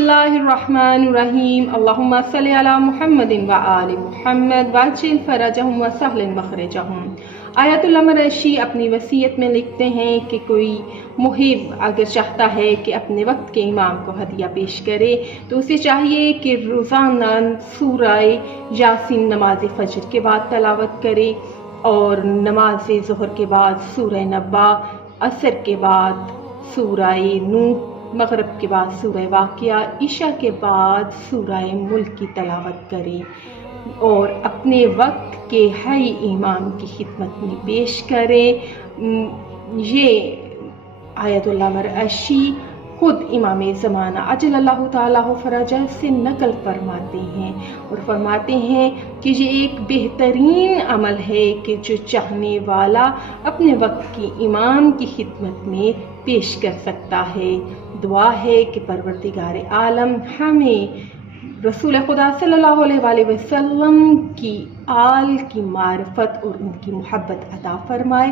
اللہ الرحمن الرحیم اللہم صلی علی محمد و آل محمد واجعل فرجہم و سہل مخرجہم۔ آیت اللہ مرشی اپنی وصیت میں لکھتے ہیں کہ کوئی محب اگر چاہتا ہے کہ اپنے وقت کے امام کو ہدیہ پیش کرے تو اسے چاہیے کہ روزانہ سورہ یاسین نماز فجر کے بعد تلاوت کرے، اور نماز ظہر کے بعد سورہ نبا، عصر کے بعد سورہ نوح، مغرب کے بعد سورہ واقعہ، عشاء کے بعد سورہ ملک کی تلاوت کرے، اور اپنے وقت کے ہر امام کی خدمت میں پیش کرے۔ یہ آیت اللہ مرعشی خود امام زمانہ عجل اللہ تعالیٰ فرجہ سے نقل فرماتے ہیں، اور فرماتے ہیں کہ یہ ایک بہترین عمل ہے کہ جو چاہنے والا اپنے وقت کی امام کی خدمت میں پیش کر سکتا ہے۔ دعا ہے کہ پروردگار عالم ہمیں رسول خدا صلی اللہ علیہ وآلہ وسلم کی آل کی معرفت اور ان کی محبت عطا فرمائے۔